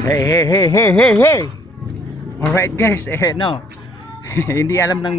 Hey, hey, hey, hey, hey, hey. Alright guys, no. hindi alam ng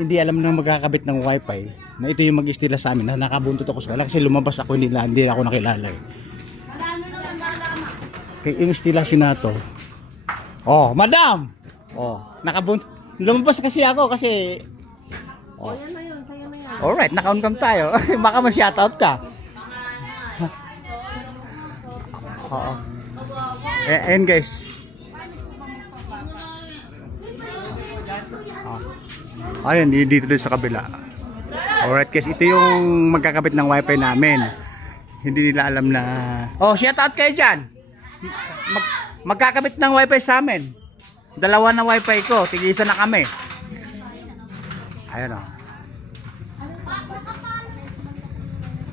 hindi alam ng magkakabit ng wifi na ito yung mag-istila sa amin na nakabuntot ako sa wala kasi lumabas ako hindi ako nakilala eh. Kaya yung istilasyon na to. Oh, madam! Oh, nakabuntot. Lumabas kasi ako kasi oh. Alright, naka-on cam tayo. Baka ma-shoutout ka. Oo. Ayan guys. Ayun, dito sa kabila. Alright guys, ito yung magkakabit ng wifi namin. Hindi nila alam na... Oh, shoutout kayo dyan! Magkakabit ng wifi sa amin. Dalawa na wifi ko, tig-isa na kami. Ayun o.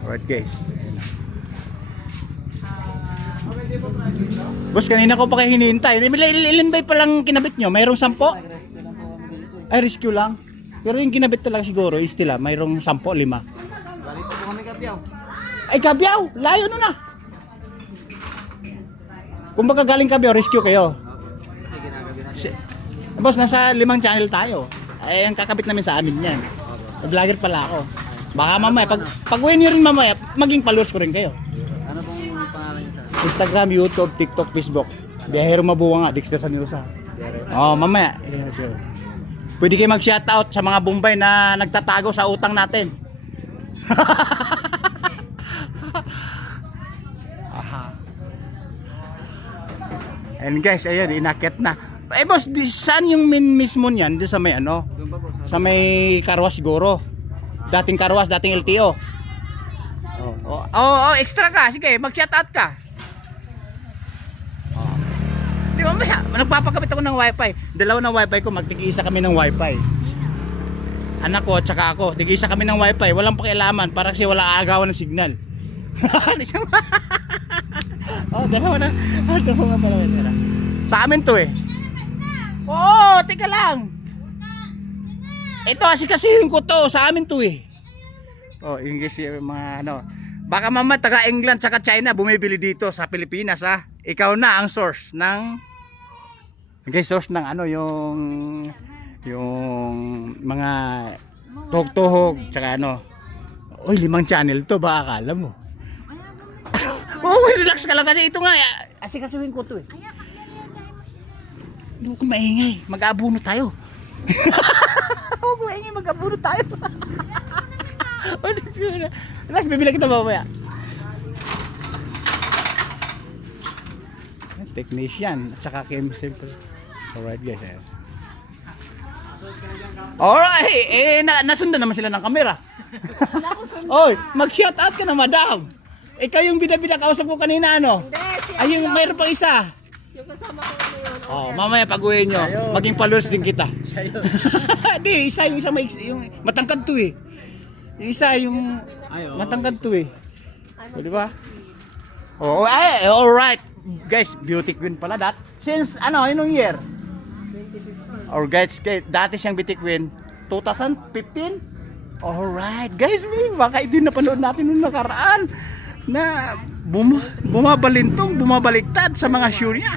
Alright guys. Boss, kanina ko pa kayo hinihintay. Ilan ba palang kinabit nyo? Mayroong 10? Ay, rescue lang. Pero yung kinabit talaga siguro, is tila, mayroong 10, 5. Ay, Kabyaw! Layo nun ah! Kung baga galing Kabyaw, rescue kayo. Boss, nasa 5 channel tayo. Ay, ang kakabit namin sa amin yan. Vlogger pala ako. Baka mamaya, pag uwi nyo rin mamaya, maging followers ko rin kayo. Ano pong pangalan niyo sa Instagram, YouTube, TikTok, Facebook. Biyahero mabuwa nga, Dexter Sanyosa. Oh, mamaya. Yeah, sure. Pwede kayo mag-shoutout sa mga Bombay na nagtatago sa utang natin. And guys, ayun, inakyat na. Eh boss, saan yung mismo niyan? Doon sa may ano? Sa may karwas siguro. Dating karwas, dating LTO. Extra ka. Sige, mag-shoutout ka. Di ba, mamaya, nagpapakabit ako ng wifi. Dalawa ng wifi ko, magtigi-isa kami ng wifi. Anak ko at saka ako, tigi-isa kami ng wifi. Walang pakialaman, para kasi wala aagawan ng signal. Dalawa na. Dalawa pala. Sa amin to eh. Oo, teka lang. Ito, asikasihin ko to. Sa amin to eh. Oh, English yung mga ano. Baka mama taga England saka China bumibili dito sa Pilipinas ha. Ikaw na ang source ng source ng ano yung mga tuhog-tuhog tsaka ano. Oy, 5 channel to ba akala mo? Oh, relax ka lang kasi ito nga. Asikasuhin ko to eh. Hindi ko maingay. Mag-aabuno tayo. Huwag maingay. Mag-aabuno tayo. Relax, bibili kita mamaya. Technician at saka chemist. Alright guys. Alright. Nasundan naman sila ng kamera. Oy, mag-shoutout ka na madam. Ikaw yung bida-bida kausap ko kanina ano? Ay, yung mayroon pang isa. Yung kasama ko na yun. Oh, mamaya pag-uwi nyo, maging followers din kita. Di, yung isa yung matangkad to eh. Yung isa yung matangkad to eh. O, di ba? Oh, alright. Guys, beauty queen pala that. Since ano, anong year? 2015. Or guys, dati siyang beauty queen 2015. Alright, guys, baka ito napanood natin nung nakaraan na bumabalintong, bumabaliktad sa mga shoe niya.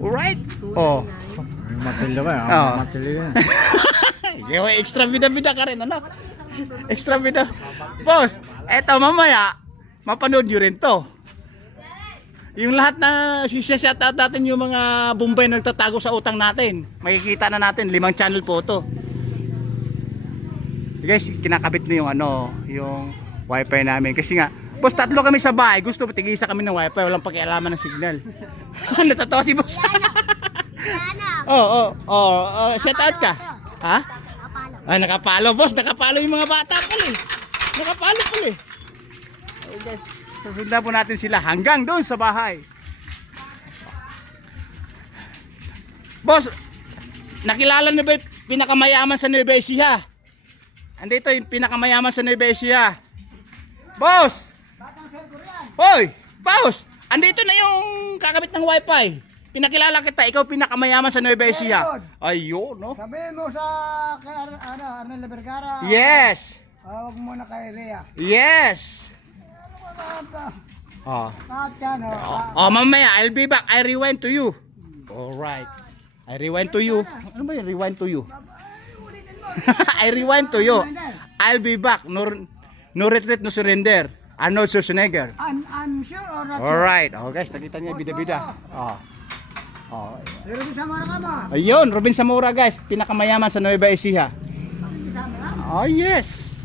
Alright? Oh. Matilda ba? Oh. Matilda yan. Extra bida-bida ka rin, ano? Extra bida. Boss, eto mamaya, mapanood nyo rin to. Yung lahat na sisya-shoutout natin yung mga Bombay na nagtatago sa utang natin. Makikita na natin, 5 channel po to. Guys, kinakabit na yung ano, yung wifi namin. Kasi nga, boss, 3 kami sa bahay. Gusto tig-isa kami ng wifi. Walang pakialaman ng signal. Natatawa si boss. Shout out ka. Ha? Ay, nakapalo. Boss, nakapalo yung mga bata pala eh. Nakapalo pala eh. Okay guys, susundan po natin sila hanggang doon sa bahay. Boss, nakilala na ba yung pinakamayaman sa Nueva Ecija? Andito yung pinakamayaman sa Nueva Ecija. Boss! Hoy! Boss! Andito na yung kakabit ng wifi. Pinakilala kita, ikaw pinakamayaman sa Nueva Ecija. Ayun, no? Sabihin mo sa Arnel Vergara. Yes! Huwag mo na kay Rhea. Yes! Oh. At yan, Oh, mamaya, I'll be back. I rewind to you. Alright. I rewind to you. Ano ba yung rewind to you? I rewind to you. I'll be back. No retreat, no surrender. Arnold Schwarzenegger. I'm sure or not. Alright. Oh guys, nakita niyo bida-bida. Oh. Oh. Pero di sama na ka ba? Ayun, Robin Zamora guys, pinakamayaman sa Nueva Ecija. Oh yes.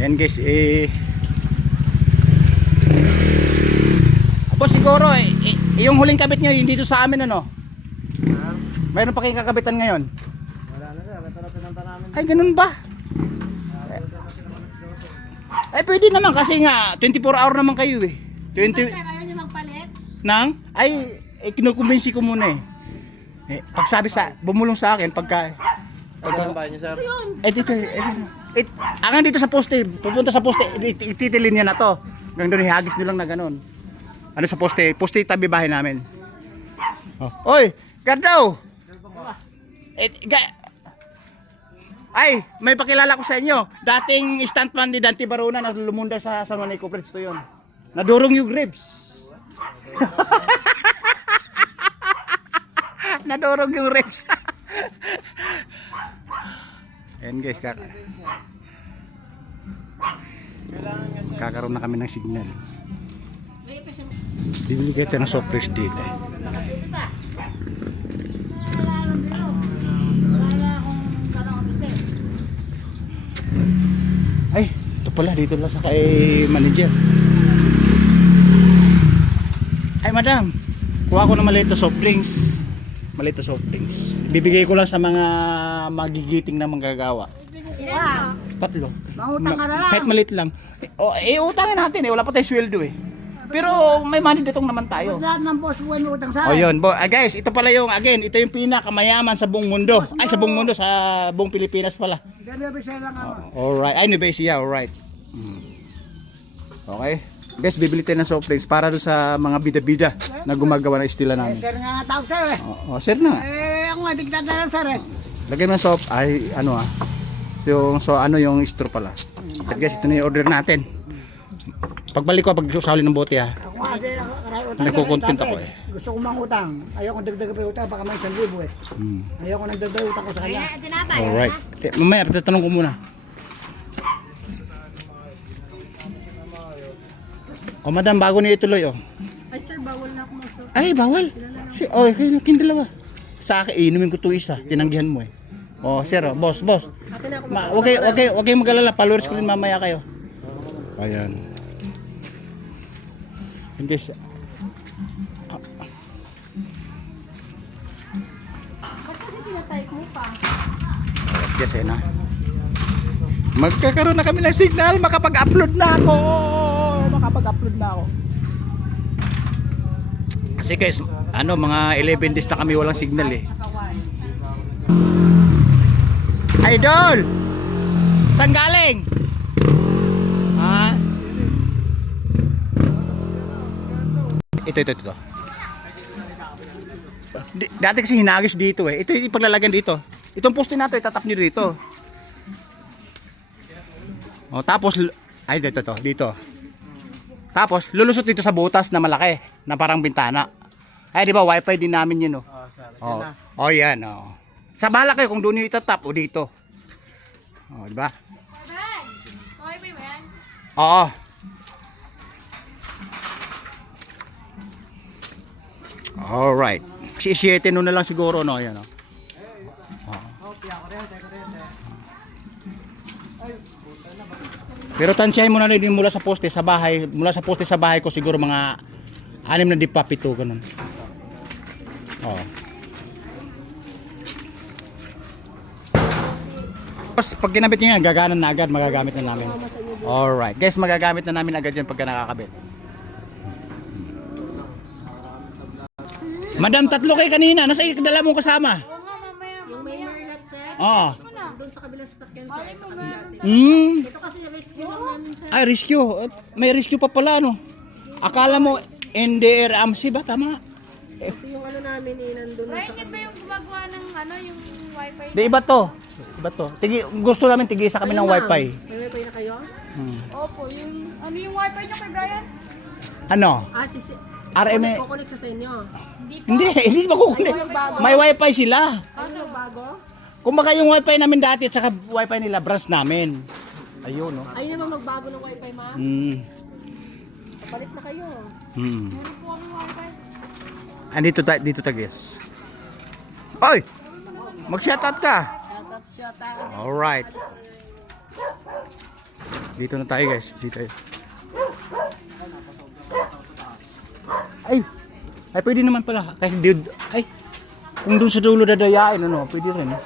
Ayan guys, Boss, siguro yung huling kabit nyo, yung dito sa amin ano? Mayroon pa kayong kakabitan ngayon? Wala na sir, ito na pinanta namin. Ay, ganun ba? Ay, pwede naman kasi nga, 24 hour naman kayo eh. 20... Ayaw niyo magpalit? Nang? Ay, kinukumbinsi ko muna eh. Pag sabi bumulong sa akin, pagka... Ano ba niyo sir? dito, angan dito sa poste, pupunta sa poste, ititilin niya na to. Hanggang doon, ihagis nyo lang na ganun. Ano sa poste? Poste tabi bahay namin. Oh. Oy, Gardaw! Ay, may pakilala ko sa inyo. Dating stuntman ni Dante Barona na lumunda sa San Juan Bridge to yun. Nadurong yung ribs. Nadurong yung ribs. Ayan guys, kakaroon na kami ng signal. Bibili kayo tayo ng soft drinks dito. Ay, ito pala, dito lang sa kay manager. Ay madam, kuha ko ng maliit na soft drinks. Maliit na soft drinks. Bibigay ko lang sa mga magigiting na manggagawa. Ilan? Tatlo. Mangutang ka na lang. Kahit maliit lang. Utangin natin eh, wala pa tayong sweldo eh. Pero may money ditong naman tayo. Lahat ng boss buwan utang sa Oh yun, guys, ito pala yung ito yung pinakamayaman sa buong mundo. Ay, sa buong mundo, sa buong Pilipinas pala. Dalawa siya lang ako. Alright, ay Nueva Ecija, alright. Okay. Guys, bibili tayo ng soft drinks para doon sa mga bida-bida na gumagawa ng estila namin. Sir nga tawag sir eh. Sir na. Ako nga diktada lang sir eh. Lagyan mo ng soft, yung straw pala. At guys, ito na yung order natin. Pagbalik ko, pag susali ng bote ha. Ako nga din ako Nagko-content ako eh. Gusto ko mangutang. Ayoko dagdag pa utang baka may 1,000 eh. Ayoko nagdagdag utang ko sa kanya. Alright. Mamaya, tatanong ko muna. Madam, bago niyo ituloy Ay sir, bawal na ako magsuot. Ay, bawal. Kayo dalawa. Sa akin, inumin ko 'to isa. Tinanggihan mo eh. Sir, boss. Atin na ako Wag kayong mag-alala. Followers ko rin mamaya kayo. Ayan. Hindi siya. Ba't kasi pinatay mo pa? Yes, na. Magkakaroon na kami ng signal. Makapag-upload na ako. Kasi guys, mga 11 days na kami walang signal eh. Idol! Saan galing? Ha? Ito. Dati kasi hinagis dito eh. Ito yung paglalagyan dito. Itong poste na to, itatap nyo dito. Tapos, dito. Tapos, lulusot dito sa butas na malaki, na parang bintana. Ay, di ba, wifi din namin yun, yan, Sa bahala kayo kung doon nyo itatap o dito. Di ba? Okay ba yan? Oo. Alright. Si no na lang siguro, no? Yan, Pero tansyahin mo na rin mula sa poste sa bahay ko siguro mga 6 na dipa, 7 ganun. Tapos pag ginamit niyo yan, gagana na agad, magagamit na namin. Alright. Guys, magagamit na namin agad yan pagka nakakabit. Madam, 3 kayo kanina. Nasa dala mong kasama? Yung may merlat sir? Oo. Doon sa kabilang sasakyan sir. Sa kabila sir. Ito kasi rescue lang namin sir. Ay, rescue. May rescue pa pala, no? Akala mo, NDR AMSI ba? Tama? Kasi yung ano namin nandun sa Ryan, yun ba yung gumagawa ng yung wifi? Di iba to. Iba to. Gusto namin tigisa kami ng wifi. May wifi na kayo? Opo, yung wifi niyo kay Brian? Ano? Si RMA. Kukunik siya sa inyo. Hindi makukunik. May wifi sila. Ano nagbago? Kumbaga yung wifi namin dati at saka wifi nila, branch namin. Ayun, no? Ayun naman magbago ng wifi, ma. Palit na kayo. Meron po kami wifi. Andito tayo, guys. Oy! Mag-shoutout ka. Shoutout. Alright. Dito na tayo, guys. Dito tayo. Ay, pwede naman pala. Kasi kung doon sa dulo dadayain, pwede rin.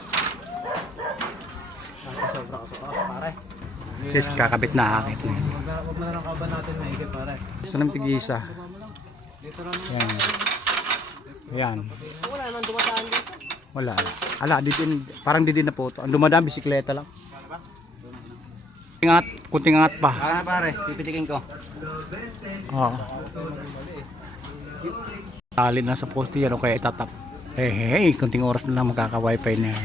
Guys, kakabit na akit na. Huwag mo na lang kaban natin maigi pare. Gusto namin tigisa. Yan. Wala naman dumadaan dito. Wala. Ala, parang di din na po ito. Ang dumadaan, bisikleta lang. Kunting angat pa. Kaya na pare, pipitikin ko. Oo. Tali na sa poste yan o kaya itatap. Hey, kunting oras na lang magkaka-wifi na yan.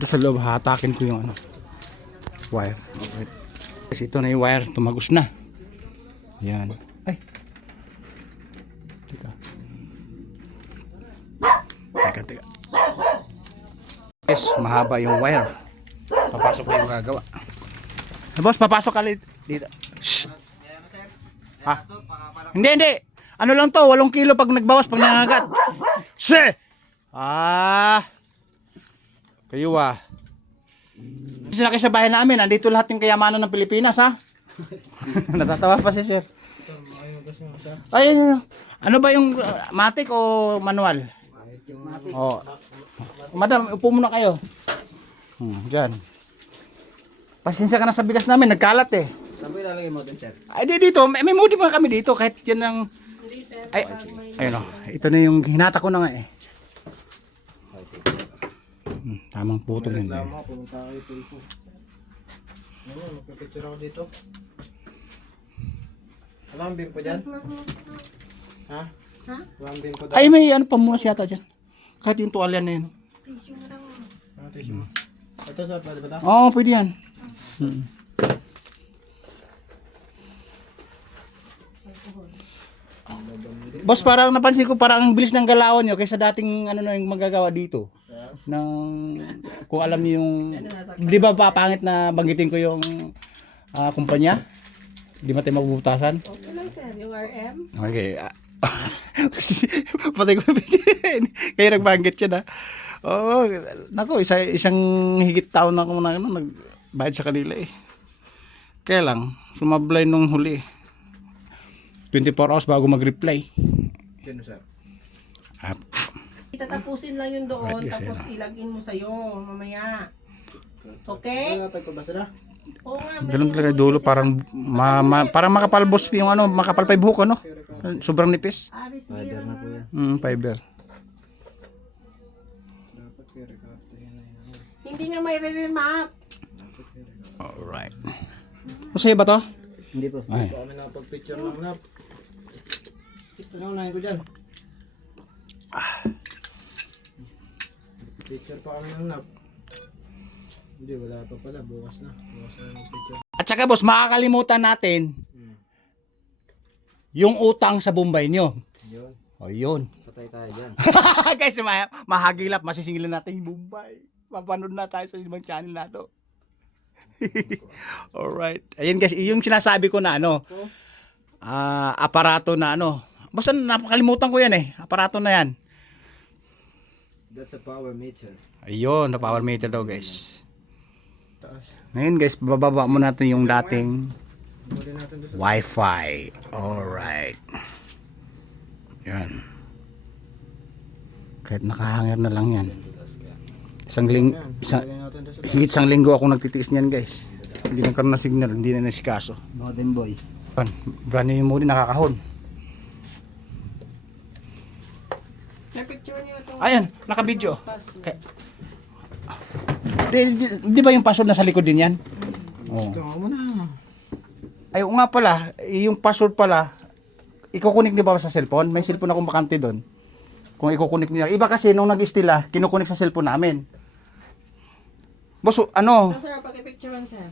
Ito sa loob, hatakin ko yung wire. Okay. Kasi ito na yung wire, tumagos na. Yan. Ay. Teka. Yes, mahaba yung wire. Papasok na yung gagawa. Boss, papasok ka dito. Shh. Ha? Hindi. Ano lang to, 8 kilo pag nagbawas, pag nangagat. Shh! Kayo Sinakay sa bahay namin, andito lahat yung kayamanan ng Pilipinas, ha? Natatawa pa si sir. Ayun. Ano ba yung matic o manual? Oh. Madam, upo muna kayo. Diyan. Pasensya ka na sa bigas namin, nagkalat eh. Saan po ilalagay mo dun, sir? Ay, dito, may moody pa kami dito kahit yan ang ayun ito na yung hinata ko na nga eh. Tamang putol yun. Reklamo, pumunta kayo tulpo. Magpapicture ako dito. Alam ang beam ko dyan? Ha? Alam ang beam ko dyan? Ay, may ano pa muna siyata dyan. Kahit yung tuwalya na yun. Ito sa pwede ba ito? Oo, pwede yan. Boss, parang napansin ko parang ang bilis ng galawan nyo kaysa dating yung magagawa dito. Kung alam niyo yung, di ba papangit na banggitin ko yung kumpanya? Di ba tayo magbubutasan? Okay lang, sir. Yung RM. Okay. Patay ko kaya nagbanggit siya na. Oo, nako, isang higit taon na ako nagbayad sa kanila eh. Kaya lang, sumablay nung huli. 24 hours bago mag-reply. Sino, sir? Itatapusin lang yun doon, Right, yes, tapos ilagin mo sa'yo mamaya. Okay? Natag ko ba sila? Oo nga. Ganun talaga dulo, parang parang makapalbos yung makapal pa yung buhok, sobrang nipis. Fiber na po yan. Fiber. Dapat kaya recapture yan na yun. Hindi nga may remap. Alright. Masaya ba to? Hindi po. Ay. Hindi po kami nakapag-picture ng nap. Ito na unahin ko dyan. Picture pa kami ng nap. Hindi, wala pa pala. Bukas na. Bukas na yung picture. At saka boss, makakalimutan natin yung utang sa Bombay nyo. Yun. O yun. Patay tayo dyan. Guys, mahagilap, masisingilan natin yung Bombay. Papanood na tayo sa ibang channel na to. Alright. Ayun guys, yung sinasabi ko na aparato na basta napakalimutan ko yan eh. Aparato na yan. That's a power meter. Ayun, na power meter daw guys. Taas. Ngayon guys, bababa mo natin yung dating Muli natin doon sa... Wi-Fi. Alright. Yan. Kahit nakahanger na lang yan. Higit isang linggo ako nagtitiis niyan guys. Hindi nagkaroon na signal, hindi na nasikaso. Modem boy. Brand new yung muli, nakakahon. May picture niyo ito. Ayan, naka-video. Di ba yung password nasa likod din yan? Oo. Ito mo na. Ay, nga pala, yung password pala, ikukunik niyo ba sa cellphone? May cellphone akong bakante doon. Kung ikukunik niyo. Iba kasi nung nag-istila, kinukunik sa cellphone namin. Boss, ano? Ito, sir, pakipicturean, sir.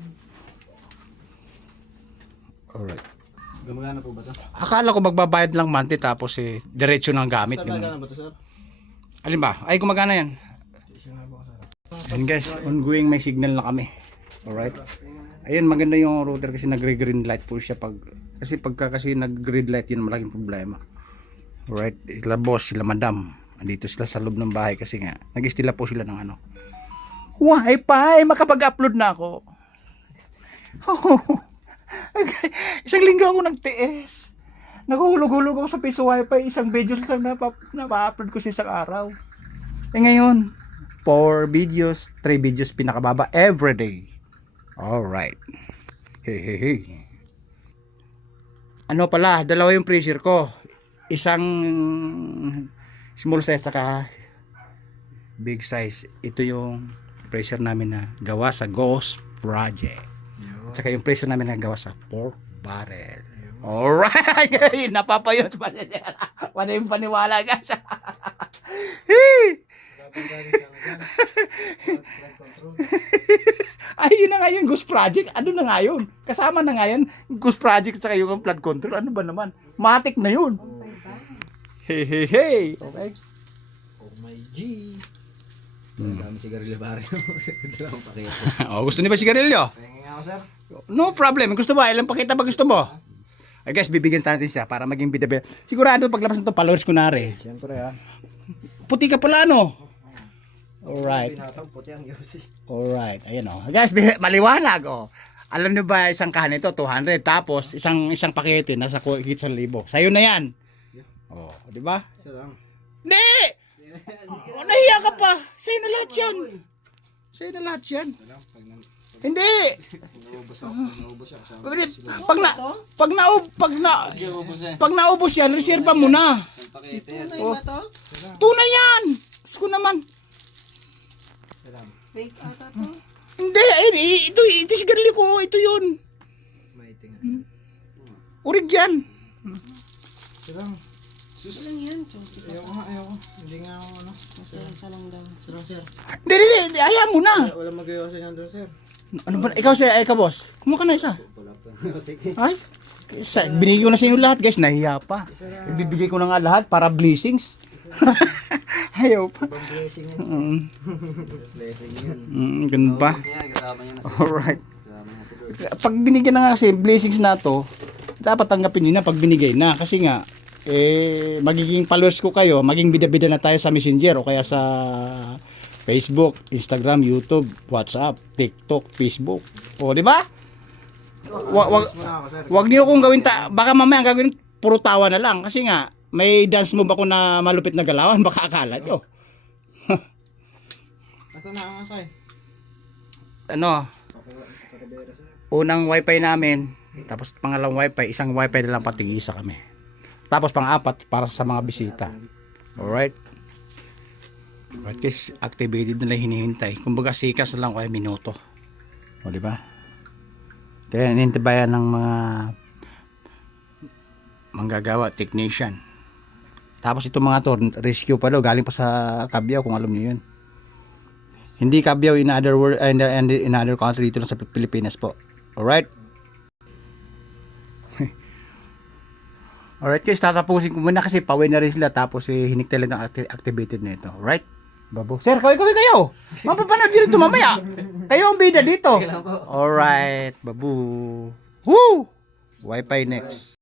Alright. Gumagana po ba ito? Akala ko magbabayad lang monthly tapos diretso ng gamit. Sir, Ganun. gumagana ba ito, sir? Alin ba? Ay, gumagana yan. Siya nga po, sir. And guys, ongoing may signal na kami. Alright. Ayun, maganda yung router kasi nagre-green light po siya kasi kasi nag-green light yun malaking problema. Alright, sila boss, sila madam. Andito sila sa loob ng bahay kasi nga nag-istila po sila ng ano. Wi-Fi, makapag-upload na ako. Isang linggo ako nagtiis. Naguhulog-hulog ako sa piso Wi-Fi, isang video lang napa-upload ko sa isang araw. Ngayon, 4 videos, 3 videos pinakababa everyday. Alright. Hey. Ano pala, dalawa yung pressure ko. Isang small size saka big size. Ito yung pressure namin na gawa sa Ghost Project. Saka yung pressure namin na gawa sa pork barrel. Alright. Napapayot pa niya. Wala yung paniwala guys. Ay, yun na nga yun, Ghost Project. Ano na nga yun? Kasama na nga yan, Ghost Project sa yung flood control. Ano ba naman? Matik na yun. Hey. Okay. Oh my G. Ang dami sigarilyo pare. Dalawang pakete. Gusto niyo ba sigarilyo? Pengen nga ako, sir. No problem. Gusto ba? Ilang pakita ba gusto mo? I guess bibigyan natin siya para maging bida-bida. Sigurado paglabas nito followers kunwari. Siyempre ha. Puti ka pala no? Alright. Pinatang puti ang yosi. Alright. Ayan o. Guys, maliwanag o. Alam niyo ba isang kahan ito 200 tapos isang pakete nasa higit 1,000. Sa'yo na yan. Oh, di ba? Isa lang. Hindi! Nahiya ka pa. Sa'yo na lahat yan. Sa'yo na lahat yan. Hindi. Naubos siya. Pag naubos yan, reserva mo na. Pakete. Ano ba to? Tunay yan. Diyos ko naman. Fake ata to. Hindi, ito sigarilyo ko. Ito yun. Maiting. Urig yan. Isa lang. Ano lang yan? Chelsea ka. Ayoko. Hindi nga ako ano. Isa lang daw. Isa lang, sir. Hindi. Ayaw mo na. Wala magawa sa inyo doon, sir. Ano ba? Ikaw boss. Kumuha ka na isa. Sige. Ay? Binigay ko na sa inyo lahat, guys. Nahiya pa. Ibibigay ko na nga lahat para blessings. Ayaw pa. Blessing yan. Blessing yan. Ganun ba? Yan, kasama niya na. Alright. Kasama niya si Lord. Pag binigyan na nga kasi blessings na to, dapat tanggapin nyo na pag binigay na. Kasi nga, magiging followers ko kayo, maging bida-bida na tayo sa Messenger o kaya sa Facebook, Instagram, YouTube, WhatsApp, TikTok, Facebook. O, di ba? Wag niyo kong gawin baka mamaya ang gagawin puro tawa na lang kasi nga may dance move ako na malupit na galawan baka akala nyo. Nasaan na ang asay? Ano? Unang wifi namin, tapos pangalawang wifi, isang wifi na lang patigisa kami. Tapos pang-apat para sa mga bisita. Alright? Alright guys, activated na lang hinihintay. Kumbaga sikas na lang kaya minuto. O diba? Kaya inintibayan ng mga manggagawa, technician. Tapos itong mga to, rescue pa daw, galing pa sa Cabiao kung alam niyo yun. Hindi Cabiao in other world, in other country dito lang sa Pilipinas po. Alright? Alright guys, tatapusin ko muna kasi pauwi na rin sila tapos hiniktalan ng activated na ito. Alright? Babo. Sir, kayo. Mapapanood nyo rin mamaya. Kayo ang bida dito. Alright, babu. Woo! Wi-Fi next.